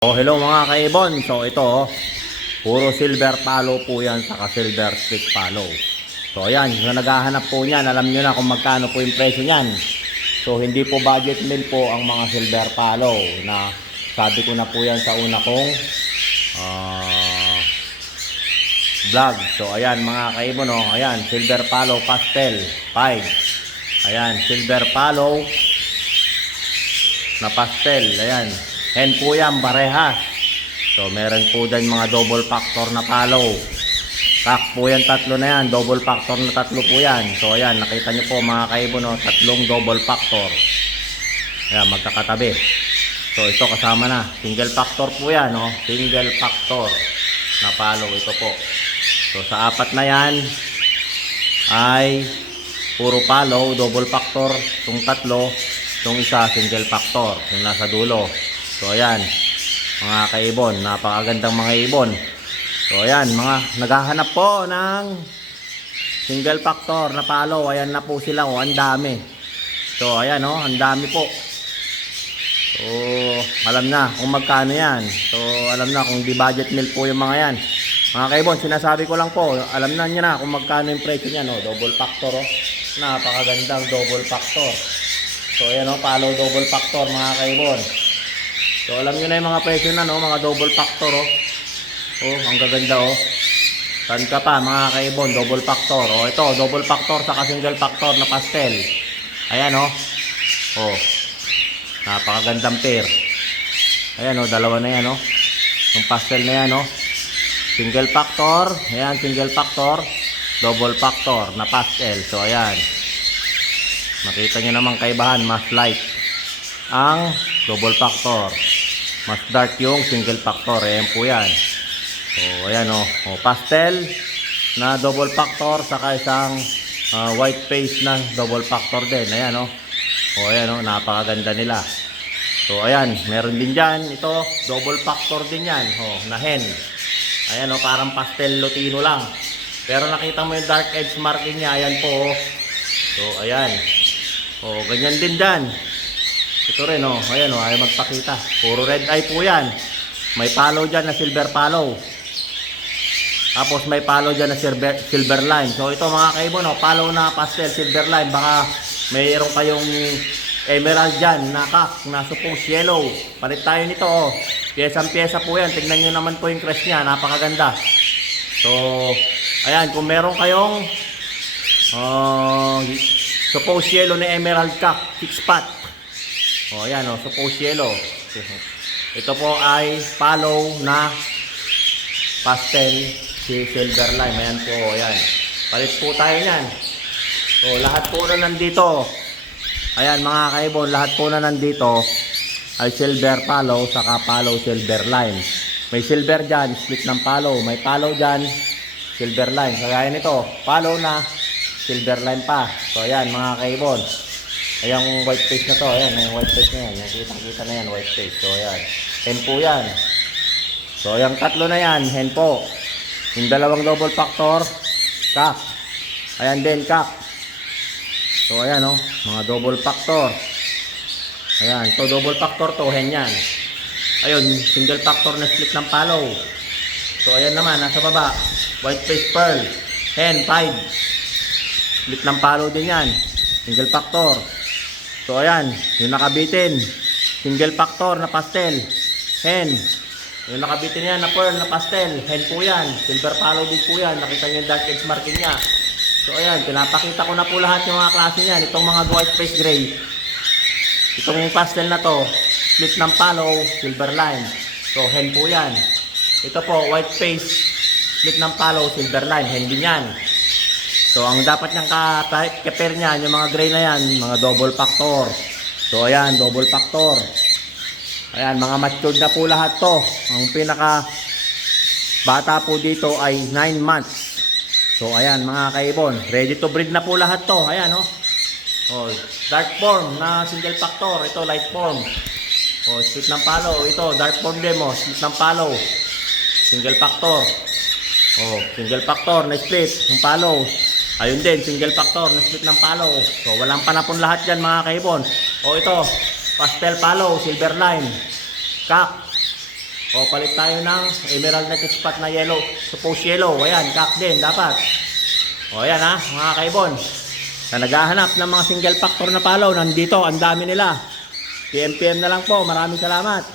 Oh, hello mga kaibon. So ito, puro silver palo po yan, saka silver stick palo. So ayan, kung naghahanap po niyan, alam niyo na kung magkano po yung presyo niyan. So hindi po budget meal po ang mga silver palo na sabi ko na po yan sa una kong vlog. So ayan mga kaibon, oh, ayan, silver palo pastel 5. Ayan, silver palo na pastel, ayan. Hen po yan, parehas. So meron po dyan mga double factor na palo. Kak po yan, tatlo na yan. Double factor na tatlo po yan. So ayan, nakita nyo po mga kaibon, no? Tatlong double factor. Ayan, magkakatabi. So ito kasama na. Single factor po yan, no? Single factor na palo. Ito po. So sa apat na yan ay puro palo, double factor. Itong tatlo, itong isa single factor, yung nasa dulo. So ayan mga kaibon, napakagandang mga ibon. So ayan, mga naghahanap po ng single factor na palo. Ayan na po sila, oh, ang dami. So ayan, oh, ang dami po. So alam na kung magkano yan. So alam na kung di budget meal po yung mga yan. Mga kaibon, sinasabi ko lang po, alam na niya na kung magkano yung presyo niyan, oh. Double factor, oh. Napakagandang double factor. So ayan, oh, palo double factor mga kaibon. So alam nyo na yung mga presyo na, no? Mga double factor, oh. Oh, ang gaganda, oh. Saan ka pa mga kaibon, double factor. Oh, ito, double factor saka single factor na pastel. Ayan, oh. Oh, napakagandang pair. Ayan, oh, dalawa na yan, oh. Yung pastel na yan, oh. Single factor, ayan, single factor, double factor na pastel. So ayan, makita nyo naman kaibahan, mas light ang double factor, mas dark yung single factor. Ayan po yan. So ayan, oh, oh, pastel na double factor saka isang white face na double factor din. Ayan, oh. Oh, ayan, oh, napakaganda nila. So ayan, meron din dyan ito, double factor din yan, oh, na hen. Ayan, oh, parang pastel lutino lang, pero nakita mo yung dark edge marking niya. Ayan po, oh. So ayan, oh, ganyan din dyan. Ito rin, oh. Ayan, oh, ayaw magpakita. Puro red eye po yan. May palo dyan na silver palo. Tapos may palo dyan na silver line. So ito mga kaibon, oh, palo na pastel, silver line. Baka mayroon kayong emerald dyan na kak, na suppose yellow. Palit tayo nito, oh. Piyesang-piyesa po yan. Tignan nyo naman po yung crest niya. Napakaganda. So, ayan, kung meron kayong suppose yellow na emerald kak, 6 pot. Oh, ayan, oh, suppose yellow. Ito po ay palo na pastel si silver line. Ayan po, ayan. Palit po tayo niyan. So, lahat po na nandito. Ayan mga kaibon, lahat po na nandito ay silver palo saka palo silver line. May silver dyan, split ng palo. May palo dyan, silver line. Kaya nito, palo na silver line pa. So ayan mga kaibon, ayan yung white face na to. Ayan, yung white face na yan. Kita na yan, white face. So ayan, hen po yan. So yung tatlo na yan, hen po. Yung dalawang double factor, kak. Ayan din, kak. So ayan, oh, mga double factor. Ayan, to double factor to, hen yan. Ayun, single factor na split ng palo. So ayan naman, nasa baba, white face pearl, hen 5. Split ng palo din yan, single factor. So ayan, yung nakabitin, single factor na pastel, hen. Yung nakabitin yan na pearl na pastel, hen po yan. Silver palo din po yan, nakita nyo yung dark edge marking nya. So ayan, pinapakita ko na po lahat yung mga klase niyan. Itong mga white face gray, itong pastel na to, split ng palo, silver line. So hen po yan. Ito po, white face, split ng palo, silver line, hen din yan. So ang dapat niyang ka-pair niyan, yung mga gray na yan, mga double factor. So ayan, double factor. Ayan, mga matured na po lahat to. Ang pinaka bata po dito ay 9 months. So ayan mga kaibon, ready to breed na po lahat to. Ayan, oh. Oh, dark form na single factor. Ito light form. Oh, split ng palo. Ito dark form demo, split ng palo, single factor. Oh, single factor na split ng palo. Ayun din, single factor na split ng palo. So walang panapon lahat dyan mga kaibon. Oh, ito pastel palo, silver line, kak. O, palit tayo ng emerald na spot na yellow. Suppose yellow. Ayan, kak din, dapat. O, ayan ha, mga kaibon. Sa naghahanap ng mga single factor na palaw, nandito, ang dami nila. PM na lang po. Maraming salamat.